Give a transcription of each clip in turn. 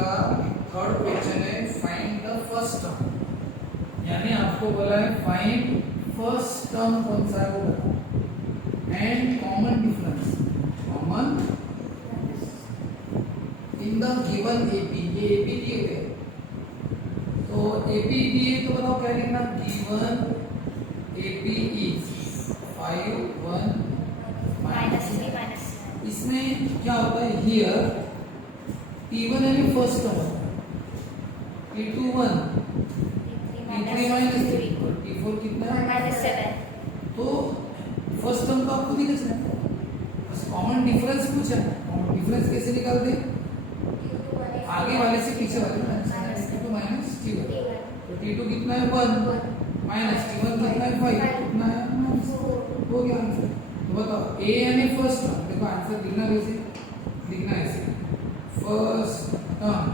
आपका third question है find the first term, यानी आपको बोला है फाइंड फर्स्ट टर्म कौन सा है वो बताओ and common difference in the given AP. ये एपी दिए गए तो एपी दिए तो बताओ क्या लिखना, गिवन एपी इज 5 1 -3। इसमें क्या होता है, हियर T1 यानी फर्स्ट टर्म होता है, T2 1, T3 -3 और T4 कितना है -7। तो फर्स्ट टर्म तो आपको दिख रहा है, बस कॉमन डिफरेंस पूछा है। कॉमन डिफरेंस कैसे निकालते, आगे वाले से पीछे वाले T2 माइनस T1। तो T2 कितना है 1 माइनस T1 कितना है 5, कितना है माइनस, हो गया आंसर। तो बताओ ए यानी फर्स्ट टर्म, देखो आंसर लिखना कैसे, लिखना ऐसे फर्स्ट टर्म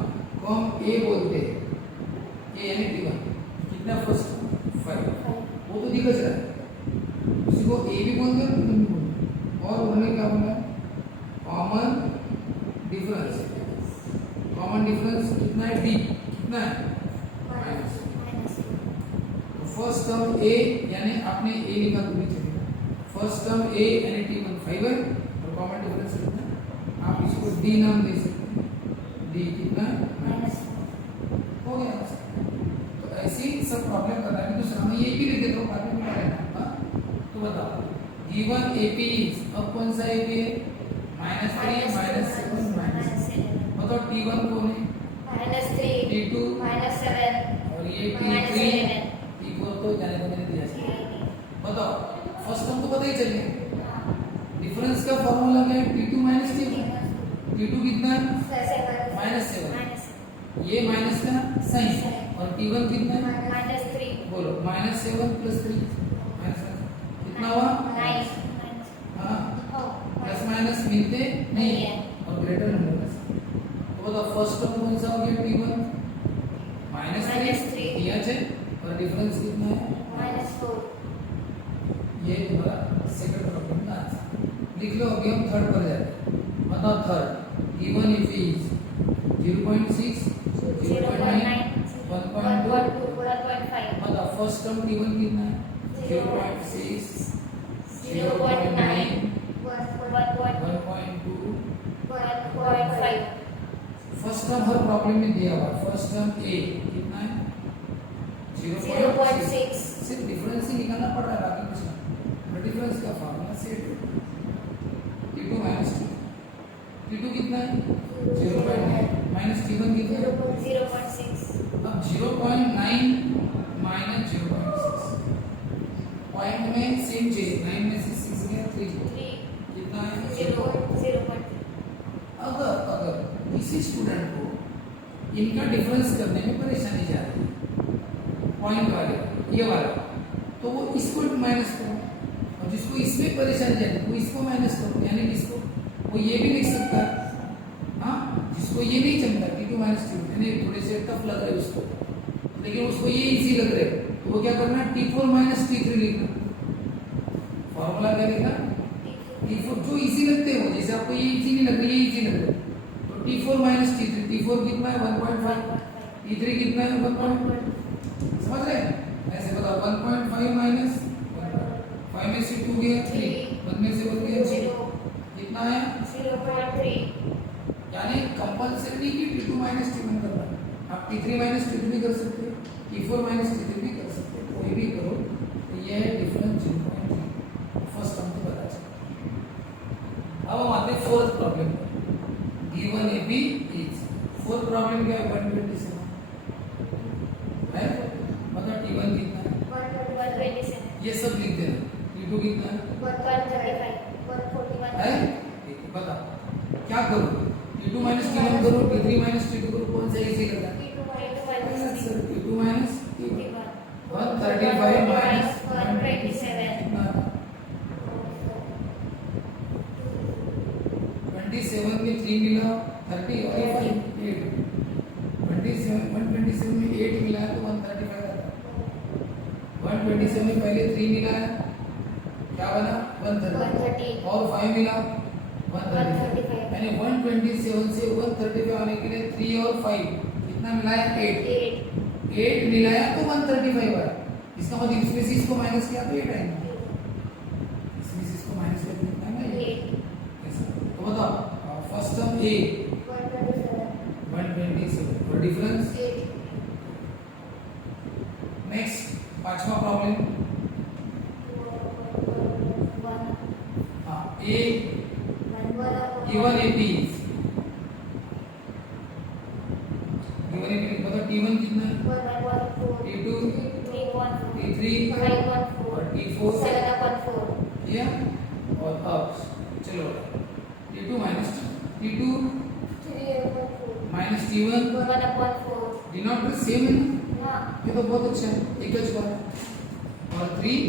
को हम ए बोलते हैं, ए यानी T1 कितना फर्स्ट टर्म 5, वो तो दिख रहा है, उसी को ए भी बोलते हैं T1 भी बोलते हैं। और उन्होंने क्या बोला, कॉमन डिफरेंस, कॉमन डिफरेंस कितना है डी, कितना है माइनस। तो फर्स्ट टर्म ए यानी आपने ए लिखा तो नीचे लिखा, फर्स्ट टर्म ए यानी T1 5 है और कॉमन डिफरेंस कितना है, आप इसको डी नाम दे सकते हैं, डी कितना है माइनस, हो गया। तो ऐसे ही सब प्रॉब्लम करना है, दूसरा मैं ये भी लिख देता हूँ बाकी भी करना है। तो बताओ गिवन एपी इज, अब कौन सा एपी है, -3 -7 -7। बताओ T1 कौन है -3, T2 -7 और ये T3 T4 तो जाने को मैंने दिया है। बताओ फर्स्ट टर्म तो पता ही चल गया, डिफरेंस का फॉर्मूला क्या है, T2 T1। T2 कितना है -7, ये माइनस का साइन, और T1 कितना है -3, बोलो -7 + 3 कितना हुआ 9। हाँ प्लस माइनस मिलते नहीं है और ग्रेटर नंबर। तो बताओ फर्स्ट टर्म कौन सा हो गया, T1 -3 दिया है और डिफरेंस कितना है -4। ये तुम्हारा सेकंड प्रॉब्लम का आंसर। लिख लो, अभी हम थर्ड पर जाते हैं। बताओ थर्ड गिवन इफ इज 0.6 0.9 1.2 1.5। बताओ फर्स्ट टर्म T1 कितना है 0.6 0.9 1.2 1.5। फर्स्ट टर्म हर प्रॉब्लम में दिया हुआ, फर्स्ट टर्म ए कितना है 0.6, सिर्फ डिफरेंस ही निकालना पड़ रहा है, बाकी कुछ नहीं। डिफरेंस का फॉर्मूला सेट T2 -2, T2 कितना है 0.9 माइनस T1 कितना है 0.6। अब 0.9 माइनस 0.6 पॉइंट में सेम चीज, 9 में से 6 गया 3 कितना है 0.3। अगर किसी स्टूडेंट को इनका डिफरेंस करने में परेशानी जा रही है, पॉइंट वाले ये वाला, तो वो इसको माइनस करो, और जिसको इसमें परेशानी जा रही है वो इसको माइनस करो, यानी इसको वो ये भी लिख सकता है। हाँ, जिसको ये नहीं जमता T2 -T1 यानी थोड़े से टफ लग रहा है उसको, लेकिन उसको ये इजी लग रहा है, तो वो क्या करना है T4 -T3 लिखना। फॉर्मूला क्या लिखना, T4 जो इजी लगते हैं वो, जैसे आपको ये इजी नहीं लग रहा, ये इजी लग रहा है तो T4 -T3, T4 कितना है 1.5, T3 कितना है 1.5, समझ रहे हैं? ऐसे बताओ 1.5 माइनस 5 में से 2 गया 3, 1 में से 1 गया 0, कितना है 0.3। यानी कंपल्सरी की T2 -T1 करना है, आप T3 -T2 भी कर सकते हो, T4 -T3 भी कर सकते हो, कोई भी करो, तो ये है डिफरेंस 0.3। फर्स्ट टर्म तो पता चला। अब हम आते हैं फोर्थ प्रॉब्लम पर, given AB is, fourth problem क्या है 127 है, मतलब T1 कितना है 127। ये सब लिख देना, T2 कितना है 135 141 है, बता क्या करूं, T2 -T1 करो, T3 -T2 करो, कौन सा इजी लग रहा है T2 -T1 135 माइनस 127 कितना 27 में 3 मिला 30 और 5 8 27 127 में 8 मिला तो 135 आता है। 127 में पहले 3 मिला है क्या बना 130 और 5 मिला 135 यानी 127 से 135 आने के लिए 3 और 5 कितना मिलाया 8 8 मिलाया तो 135 आया। इसका मतलब इसमें से इसको माइनस किया तो 8 आएगा, इसमें से इसको माइनस करके कितना आएगा 8 ऐसा। तो बताओ फर्स्ट टर्म ए 127 और डिफरेंस 8 नेक्स्ट पांचवा प्रॉब्लम हाँ ए गिवन एपी बताओ T1 कितना है T2 T3 और T4 या और अब चलो T2 minus T2 minus T1 denominator same है ना, ये तो बहुत अच्छा है एक ही बात है। और 3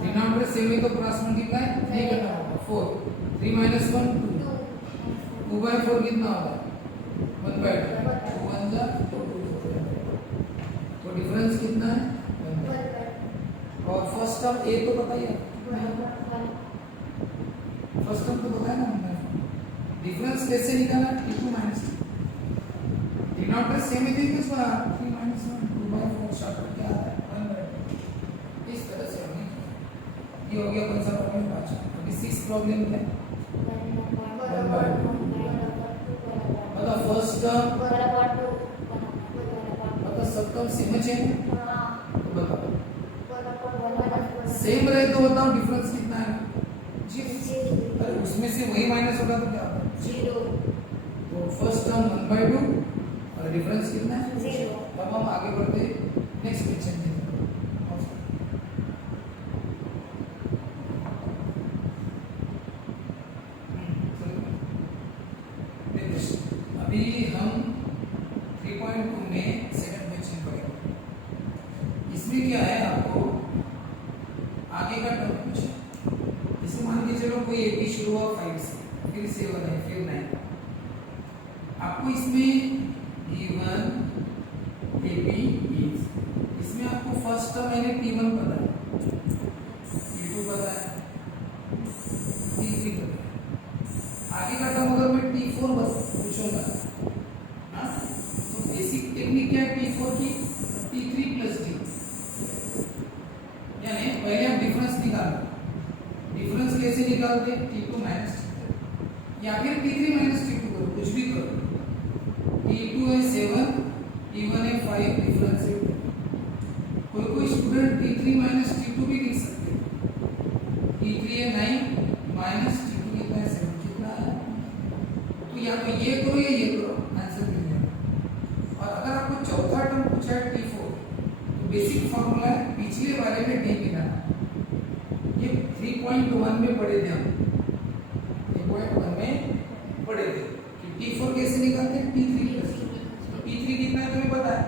डिनोमिनेटर सेम है तो क्रॉस मल्टीप्लाई नहीं करना होगा 4 3 माइनस 1 2 2 बाय 4 कितना होगा 1 बाय 2 1 जा 2 तो डिफरेंस कितना है 1 बाय। और फर्स्ट टर्म ए तो बताइए, फर्स्ट टर्म तो बताया ना हमने, डिफरेंस कैसे निकाला T2 माइनस डिनोमिनेटर सेम है तो किस बार 3 माइनस 1 2 बाय 4 शॉर्टकट क्या आता है 1 बाय 2 इस तरह से हमने ये हो गया कौन सा प्रॉब्लम पांचवा। अभी 6 प्रॉब्लम है मतलब फर्स्ट टर्म मतलब सब टर्म सेम है तो बताओ सेम रहे तो बताओ डिफरेंस कितना है जी। अरे उसमें से वही माइनस होगा तो क्या होगा 0 तो फर्स्ट टर्म 1 बाय 2 और डिफरेंस कितना है 0। अब हम आगे बढ़ते नेक्स्ट क्वेश्चन की अभी हम 3.2 में सेकंड क्वेश्चन पढ़ेंगे। इसमें क्या है आपको आगे का टर्म पूछा, जैसे मान के चलो कोई एपी शुरू हुआ 5 से फिर 7 है फिर 9, आपको इसमें गिवन एपी इज इसमें आपको फर्स्ट टर्म यानी T1 पता है T2 पता है T3 पता है, आगे का टर्म अगर मैं T4 बस पूछूंगा ना तो बेसिक टेक्निक क्या है T4 की T3 प्लस T यानी पहले हम डिफरेंस निकालो, डिफरेंस कैसे निकालते T2 माइनस T या फिर T3 माइनस T2 करो कुछ भी करो। T2 है 7 T1 है 5 डिफरेंस है, कोई स्टूडेंट T3 माइनस T2 भी लिख सकते हैं। T3 है 9 माइनस T2 कितना है 7 कितना है, तो या तो ये करो या ये करो आंसर मिल जाएगा। और अगर आपको चौथा टर्म पूछा है T4 तो बेसिक फॉर्मूला है पिछले वाले में नहीं मिलाना, ये 3.1 में पढ़े थे हम 3.1 में पढ़े थे कि T4 कैसे निकालते हैं T3 प्लस तो T3 कितना है तुम्हें पता है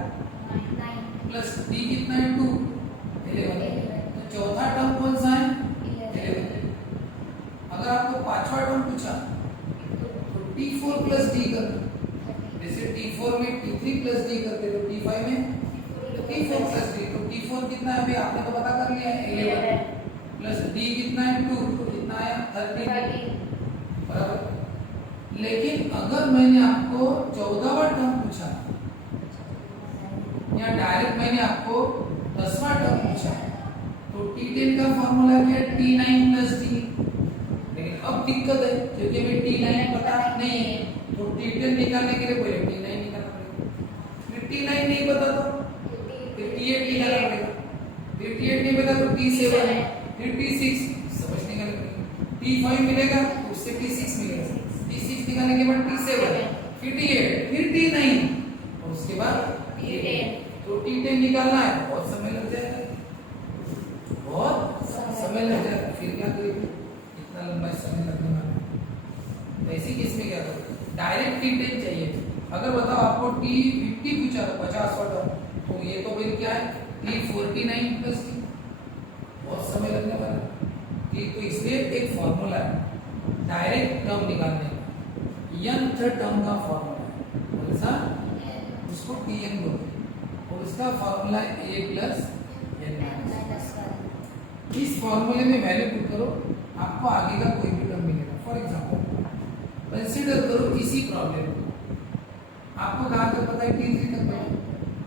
9 प्लस T कितना है 2 11 तो चौथा टर्म कौन सा है 11। अगर आपको पांचवा टर्म पूछा तो T4 प्लस D कर, जैसे T4 में T3 प्लस D करते तो T5 में T4 प्लस D तो T4 कितना है अभी आपने तो पता कर लिया है 11 प्लस D कितना है 2 कितना आया 13 बराबर। लेकिन अगर मैंने आपको 14वां टर्म पूछा या डायरेक्ट मैंने आपको 10वां टर्म पूछा तो T10 का फॉर्मूला क्या है T9 प्लस D, लेकिन अब दिक्कत है क्योंकि हमें T9 पता नहीं है तो T10 निकालने के लिए पहले T9 निकालना पड़ेगा, फिर T9 नहीं पता तो फिर T8 निकालना पड़ेगा, फिर T8 नहीं पता तो T7 फिर T6 समझने का नहीं, T5 मिलेगा तो उससे T6 मिलेगा, T6 निकालने के बाद T7 फिर T8 फिर T9 और उसके बाद T10 तो T10 निकालना है बहुत समय लग जाएगा, बहुत समय लग जाएगा, फिर क्या करेंगे इतना लंबा समय लगने वाला है। तो ऐसी केस में क्या करोगे डायरेक्ट T10 चाहिए। अगर बताओ आपको T50 पूछा तो 50 वाट तो ये तो फिर क्या है T49 प्लस T बहुत समय लगने वाला है। तो इसलिए एक फॉर्मूला है डायरेक्ट टर्म निकालने का, nth टर्म का फॉर्मूला है कौन सा उसको Tn बोलते हैं और उसका फॉर्मूला a प्लस n। इस फॉर्मूले में वैल्यू पुट करो आपको आगे का कोई भी टर्म मिलेगा। फॉर एग्जांपल कंसीडर करो इसी प्रॉब्लम को। आपको कहाँ तक पता है? T3 तक पता है।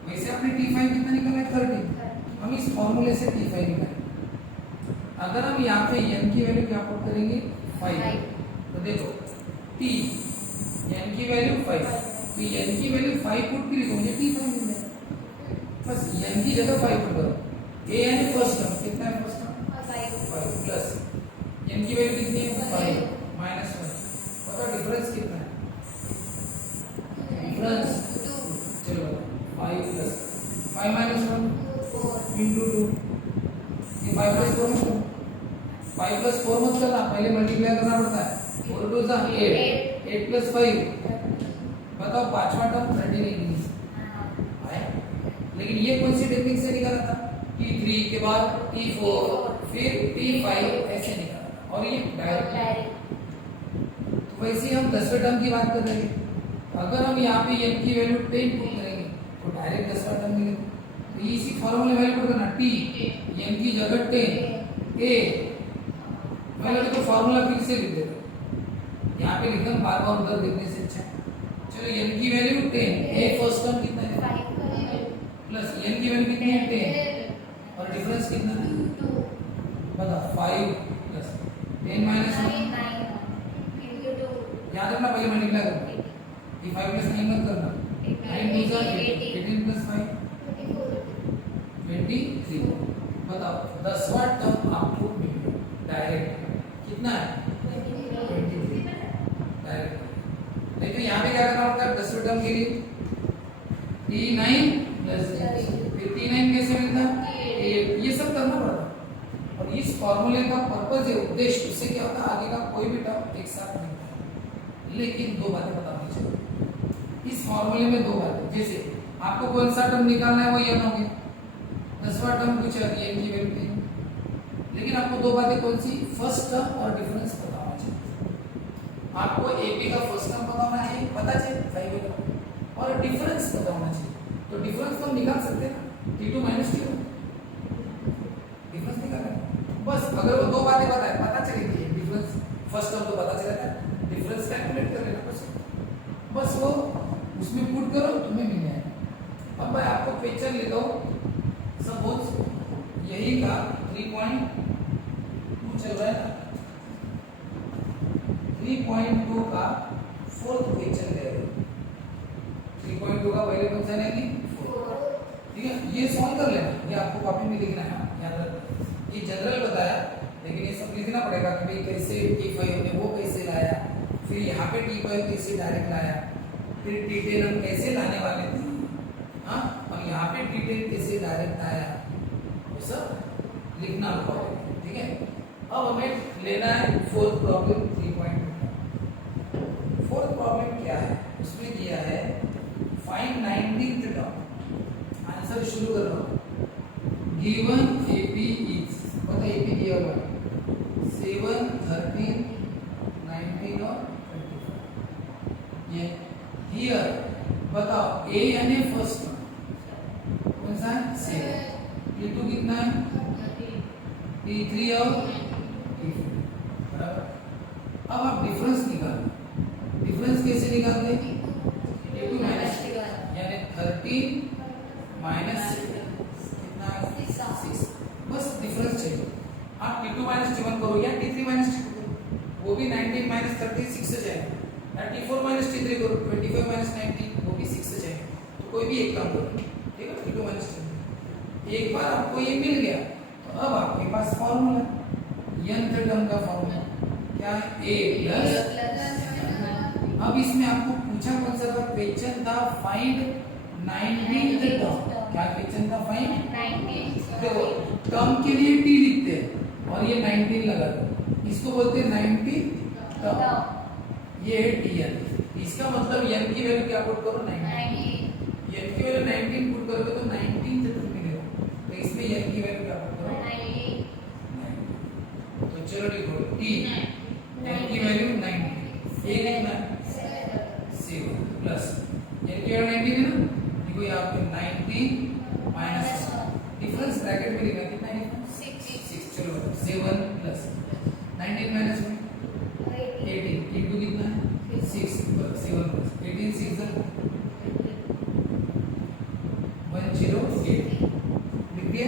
वैसे आपने T5 कितना निकाला है? 30। हम इस फॉर्मूले से T5 निकालेंगे। अगर हम यहाँ पे n की वैल्यू क्या पुट करेंगे? 5। तो देखो T n की वैल्यू 5, तो n की वैल्यू 5 पुट की तो मुझे T5 मिल जाएगा। बस n की जगह 5 पुट करो। a यानी फर्स्ट टर्म कितना है? फर्स्ट टर्म 5 प्लस n की वैल्यू कितनी है? 5 माइनस 1। पता डिफरेंस कितना है? डिफरेंस चलो 5 प्लस 5 माइनस 1 इंटू 2। ये 5 प्लस 4 में 5 प्लस 4 मत करना, पहले मल्टीप्लाई करना पड़ता है। 4 2 जा 8, 8 प्लस 5 बताओ पांचवा टर्म 39 आया। लेकिन ये कौन सी टेक्निक से निकाला था? T3 के बाद T4 फिर T5 ऐसे निकाला था। और ये डायरेक्ट। तो वैसे हम 10वें टर्म की बात कर रहे हैं। अगर हम यहाँ पे n की वैल्यू 10 पुट करेंगे तो डायरेक्ट 10वां टर्म मिलेगा। तो इसी फॉर्मूले वैल्यू पुट करना, T n की जगह 10 a मैंने तो फॉर्मूला फिर से लिख देता। यहाँ पे लिखना बार बार उधर देखने से अच्छा है। चलो n की वैल्यू 10, a फर्स्ट टर्म कितना है? प्लस n की वैल्यू कितनी है? 10 और डिफरेंस कितना है? बताओ 5 प्लस 10 माइनस 1। याद रखना पहले मल्टीप्लाई करो। ये 5 प्लस 9 मत करना। 9 2 जा 18 प्लस 5 23। बताओ 10वां टर्म आपको मिल गया डायरेक्ट कितना है? 23 डायरेक्ट। लेकिन यहाँ पे क्या करना होता है 10वें टर्म के लिए? T9 प्लस फिर T9 कैसे मिलता है? ये सब करना पड़ता है। और इस फॉर्मूले का पर्पज है, उद्देश्य, उससे क्या होता है आगे का कोई भी टर्म एक साथ मिलता है। लेकिन दो बातें बता दीजिए इस फॉर्मूले में। दो बातें, जैसे आपको कौन सा टर्म निकालना है वो n हो गया, 10वां टर्म कुछ है n की वैल्यू 10। लेकिन आपको दो बातें कौन सी? फर्स्ट टर्म और डिफरेंस पता होना चाहिए। आपको एपी का फर्स्ट टर्म पता होना चाहिए, पता चाहिए 5 का, और डिफरेंस पता होना चाहिए। तो डिफरेंस तो हम निकाल सकते हैं ना, T2 माइनस T1 डिफरेंस निकालना है। बस अगर वो दो बातें पता चलेगी, डिफरेंस फर्स्ट टर्म तो पता चला था, डिफरेंस कैलकुलेट कर लेना बस वो उसमें पुट करो तुम्हें मिल जाएगा। अब मैं आपको क्वेश्चन लेता हूँ। सपोज यही का 3.2 चल रहा है ना, 3.2 का फोर्थ क्वेश्चन ले रहे हो। 3.2 का पहले क्वेश्चन है कि 4, ठीक है। ये सॉल्व कर लेना, ये आपको कॉपी में लिखना है, याद रखना। ये जनरल बताया, लेकिन ये सब लिखना पड़ेगा कि भाई कैसे T5 हमने वो कैसे लाया, फिर यहाँ पे T5 कैसे डायरेक्ट लाया, फिर T10 हम कैसे लाने वाले थे, हाँ, और यहाँ पे T10 कैसे डायरेक्ट आया, वो सब लिखना होगा, ठीक है। अब हमें लेना है फोर्थ प्रॉब्लम 3.2। फोर्थ प्रॉब्लम क्या है? उसमें दिया है फाइंड 19th टर्म। आंसर शुरू कर रहा हूँ। गिवन AP इज, पता AP दिया हुआ है 7, 13, 19 और 25। ये हियर बताओ A यानी फर्स्ट कौन सा है? 7। T2 कितना है? T3 और T4, बराबर। अब आप डिफरेंस निकालो। डिफरेंस कैसे निकालते हैं? T2 माइनस यानी 13 माइनस कितना है? 6। बस डिफरेंस चाहिए। आप T2 माइनस T1 करो या T3 माइनस T2 करो, वो भी 19 माइनस 36 से जाएगा। या T4 माइनस T3 करो, 25 माइनस 19 वो भी 6 से जाएगा। तो कोई भी एक काम करो, ठीक है। T2 माइनस T3 एक बार आपको ये मिल गया, तो अब आपके पास फॉर्मूला nth टर्म का फॉर्मूला क्या है? A plus. अब इसमें आपको पूछा कौन सा था? क्वेश्चन था फाइंड 19th टर्म। क्या क्वेश्चन था? फाइंड 19। देखो टर्म के लिए T लिखते हैं और ये 19 लगा दो, इसको बोलते हैं 19th टर्म। ये है Tn। इसका मतलब n की वैल्यू क्या पुट करो? 19। n की वैल्यू 19 पुट करोगे तो 19th टर्म मिलेगा। तो इसमें n की वैल्यू क्या पुट करो? 19। तो चलो लिखो T n की वैल्यू 19, a कितना? 7 प्लस n की वैल्यू 19 है ना, देखो यहाँ पे 19 माइनस डिफरेंस ब्रैकेट में लिखना, कितना है? 6। चलो 7 प्लस 19 माइनस 18 T2 कितना है? T1 plus 18 6 108 लिख दिया।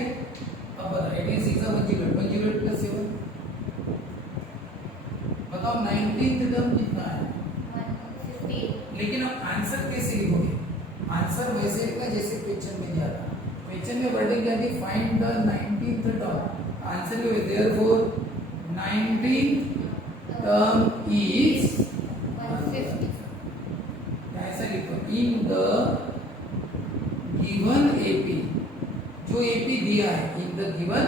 अब बताओ 18 6 108 108 प्लस 7 बताओ 19th टर्म कितना है। 115 लेकिन अब आंसर कैसे लिखोगे? आंसर वैसे लिखना जैसे क्वेश्चन में दिया था। क्वेश्चन में वर्डिंग क्या थी? Find the 19th term. Answer में देयरफॉर 19th टर्म इज 150 ऐसा लिखो इन द गिवन एपी। जो एपी दिया है इन द गिवन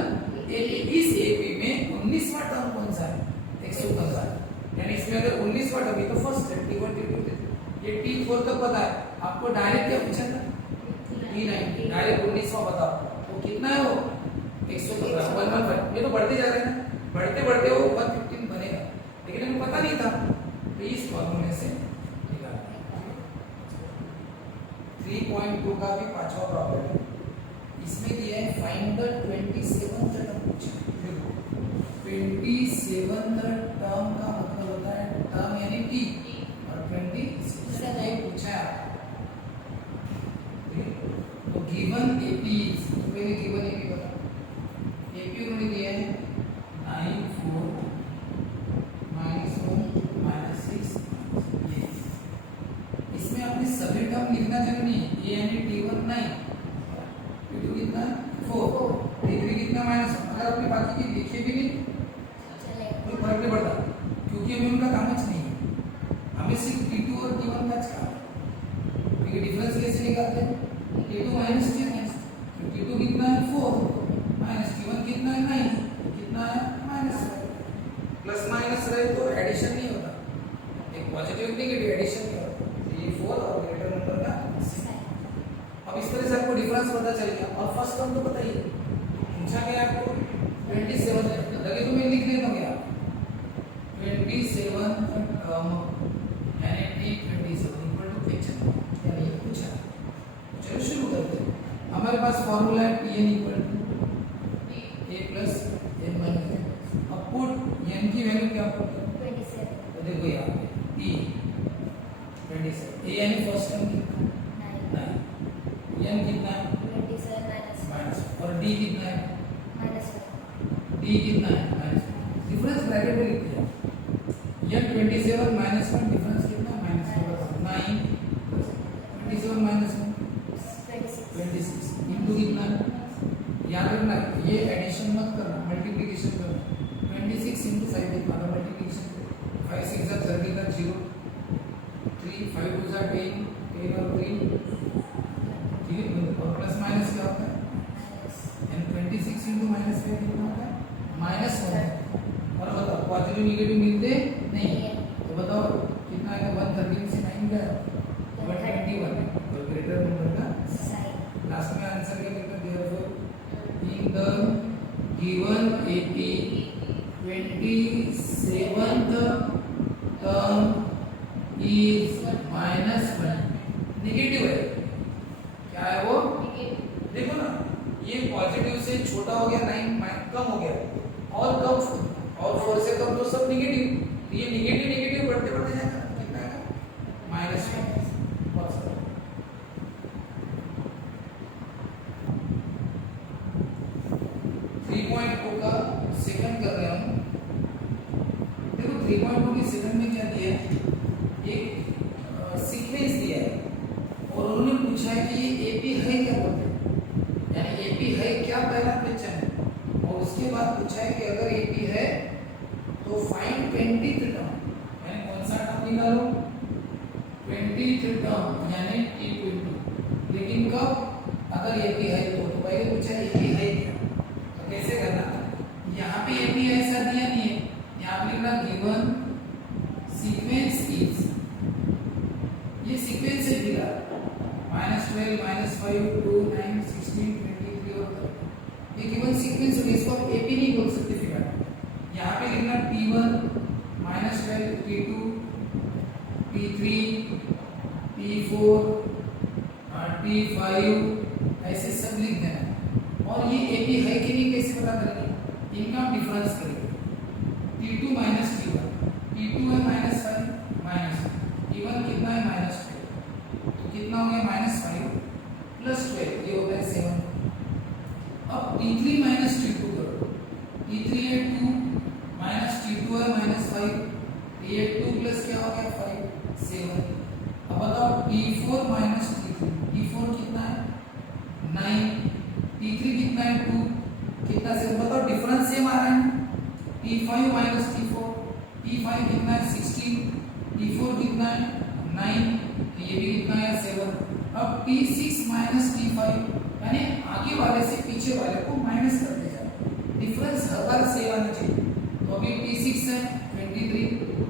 एपी, इस एपी में 19वां टर्म कौन सा है? 150। यानी इसमें अगर 19वां टर्म है तो फर्स्ट है T1 T2 ये T4 तक पता है आपको। डायरेक्ट क्या पूछा था? T90 डायरेक्ट 19वां बताओ वो कितना है? वो 115 115। ये तो बढ़ते जा रहे हैं ना, बढ़ते बढ़ते वो 115 बनेगा, लेकिन हमें पता नहीं था तो इस फॉर्मूले से निकाला। 3.2 का भी पांचवा प्रॉब्लम है। इसमें दिया है फाइंड द 27th टर्म पूछा है। देखो 27th टर्म का मतलब होता है टर्म यानी टी और 27 ये पूछा है आपको। तो गिवन एपी तो पहले गिवन एपी बता। एपी उन्होंने दिया है 9 4 -1 -6 ये। इसमें आपने सभी टर्म लिखना जरूरी है। ए यानी T1 9 T2 कितना 4 T3 कितना -1। अगर आपने बाकी की लिखे भी नहीं चलेगा कोई फर्क नहीं पड़ता, क्योंकि हमें उनका काम नहीं है। हमें सिर्फ T2 और T1 का काम है। क्योंकि डिफरेंस कैसे निकालते हैं? T2 माइनस T1 तो T2 कितना है 4 माइनस T1 कितना है 9 कितना है -1। प्लस माइनस रहे तो एडिशन नहीं होता, एक पॉजिटिव नेगेटिव एडिशन नहीं होता। तो ये 4 और ग्रेटर नंबर का 6। अब इस तरह से आपको डिफरेंस पता चल गया। और फर्स्ट टर्म तो बताइए पूछा गया आपको 27 लगे तो मैं लिख देता हूँ यार 27 टर्म यानी T27 इक्वल टू क्वेश्चन यानी ये पूछा। चलो शुरू करते हैं। हमारे पास फॉर्मूला है Pn equal to a plus n minus. अब पुट n की वैल्यू क्या पुट करें? 27 तो देखो यहाँ पे P 27 a यानी फर्स्ट टर्म कितना 9 9 n कितना है 27 माइनस और d कितना है -1 d कितना है माइनस। डिफरेंस ब्रैकेट में लिख दिया n 27 माइनस 1 डिफरेंस कितना है -9 27 माइनस 1 26 इनटू कितना है? याद रखना ये एडिशन मत करना मल्टीप्लिकेशन करना। 26 इनटू 5 कितना है मल्टीप्लिकेशन 5 6 जा 30 का 0 3 5 2 जा 10 10 और 3 ठीक है। और प्लस माइनस क्या होता है? एंड 26 इनटू -5 कितना होता है -1। और बताओ पॉजिटिव नेगेटिव मिलते नहीं तो बताओ कितना आएगा 113 से 9 गया 121 तो ग्रेटर नंबर का लास्ट में आंसर क्या लिखा therefore in the given AP 27th term is -1 negative है। क्या है वो? देखो ना ये पॉजिटिव से छोटा हो गया 9 कम हो गया और कम और 4 से कम तो सब नेगेटिव। ये नेगेटिव नेगेटिव बढ़ते बढ़ते जाएगा कितना आएगा -1। बहुत सारा 3.2 का सेकंड कर रहे हैं हम। देखो 3.2 के सेकंड में क्या दिया है? एक सीक्वेंस दिया है और उन्होंने पूछा है कि ये एपी है क्या बोलते हैं, यानी एपी है क्या पहला क्वेश्चन है। और उसके बाद पूछा है कि अगर एपी है तो फाइंड 20th टर्म यानी कौन सा टर्म निकालो 20th टर्म यानी T20। लेकिन कब? अगर एपी है तो पहले पूछा एपी है क्या तो कैसे करना? यहाँ पे एपी ऐसा दिया नहीं है, यहाँ पे लिखना गिवन सीक्वेंस इज ये सीक्वेंस है दिया -12 -5 2 9 16 23 और 30 ये गिवन सीक्वेंस है। इसको आप एपी नहीं बोल सकते। फिर यहाँ पे लिखना T1 -12 T2 T3 T4 T5 ऐसे सब लिख देना। और ये एपी है कि नहीं कैसे पता करेंगे? इनका डिफरेंस करेंगे T2 -T1 T2 है -5 T1 कितना है प्लस क्या हो गया 5 7। अब बताओ T4 माइनस T3, T4 कितना है 9, T3 कितना है 2, कितना से बताओ डिफरेंस सेम आ रहा है। T5 माइनस T4, T5 कितना है 16, T4 कितना है 9, ये भी कितना है 7। अब T6 माइनस T5 यानी आगे वाले से पीछे वाले को माइनस करते जाओ, डिफरेंस हर बार सेम आना चाहिए। तो अभी T6 है 23,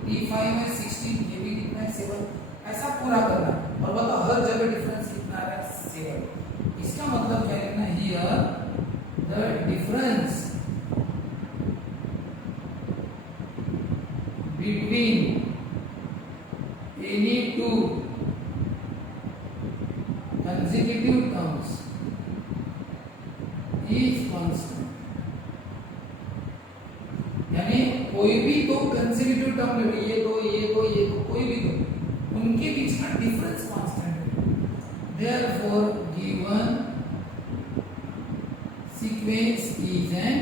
T5 है 16, ये भी कितना है 7, ऐसा पूरा करना। और बताओ हर जगह डिफरेंस कितना आ रहा है 7। इसका मतलब क्या लिखना है here the difference between any two consecutive terms is constant। यानी कोई भी दो कंसेक्यूटिव टर्म ले लो, ये दो कोई भी दो, उनके बीच का डिफरेंस कांस्टेंट है। Therefore given sequence is an,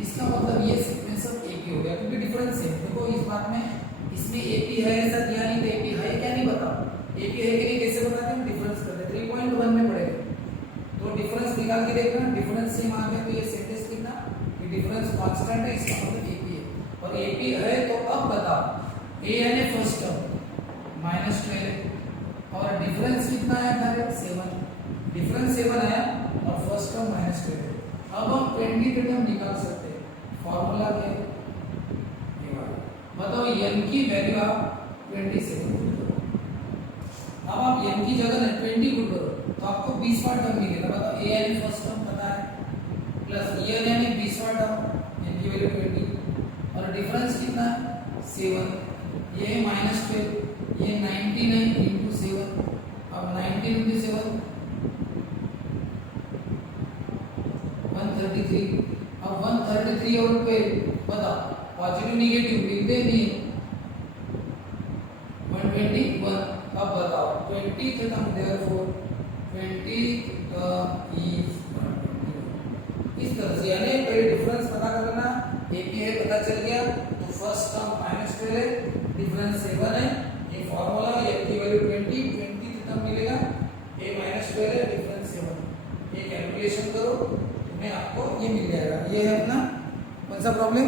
इसका मतलब ये सीक्वेंस अब एक ही हो गया क्योंकि डिफरेंस है। देखो इस बात में इसमें एपी है ऐसा दिया नहीं, तो एपी है क्या नहीं बताओ, एपी है कि नहीं कैसे बताते हैं, डिफरेंस करते 3.1 में पड़ेगा। तो डिफरेंस निकाल के देखना, डिफरेंस सेम आ गया तो ये सेंटेंस लिखना कि डिफरेंस कांस्टेंट है, इसका मतलब एपी है। और एपी है तो अब बताओ ए यानी फर्स्ट टर्म माइनस 12 और डिफरेंस कितना आया था 7, डिफरेंस 7 आया और फर्स्ट टर्म माइनस 12। अब हम 20 के टर्म निकाल सकते हैं, फार्मूला क्या है ये वाला। बताओ n की वैल्यू आप 27 पुट करो। अब आप n की जगह 20 पुट करो तो आपको 20वां टर्म मिलेगा। बताओ a यानी फर्स्ट टर्म पता है प्लस n यानी 20वां टर्म, n की वैल्यू 20 और डिफरेंस कितना है 7, ये है -12, ये 99 into 7। अब 19 into 7 133। अब 133 और पे बताओ पॉजिटिव नेगेटिव लिखते नहीं 121। अब बताओ 20 थे हम, देयरफॉर 20 इज 121। इस तरह से यानी पहले डिफरेंस पता करना, एपी है पता चल गया तो फर्स्ट टर्म -12 है, डिफरेंस 7 है, ये फार्मूला ये की वैल्यू 20 तब मिलेगा, a -12 है डिफरेंस 7। ये कैलकुलेशन करो तुम्हें आपको ये मिल जाएगा। ये है अपना कौन सा प्रॉब्लम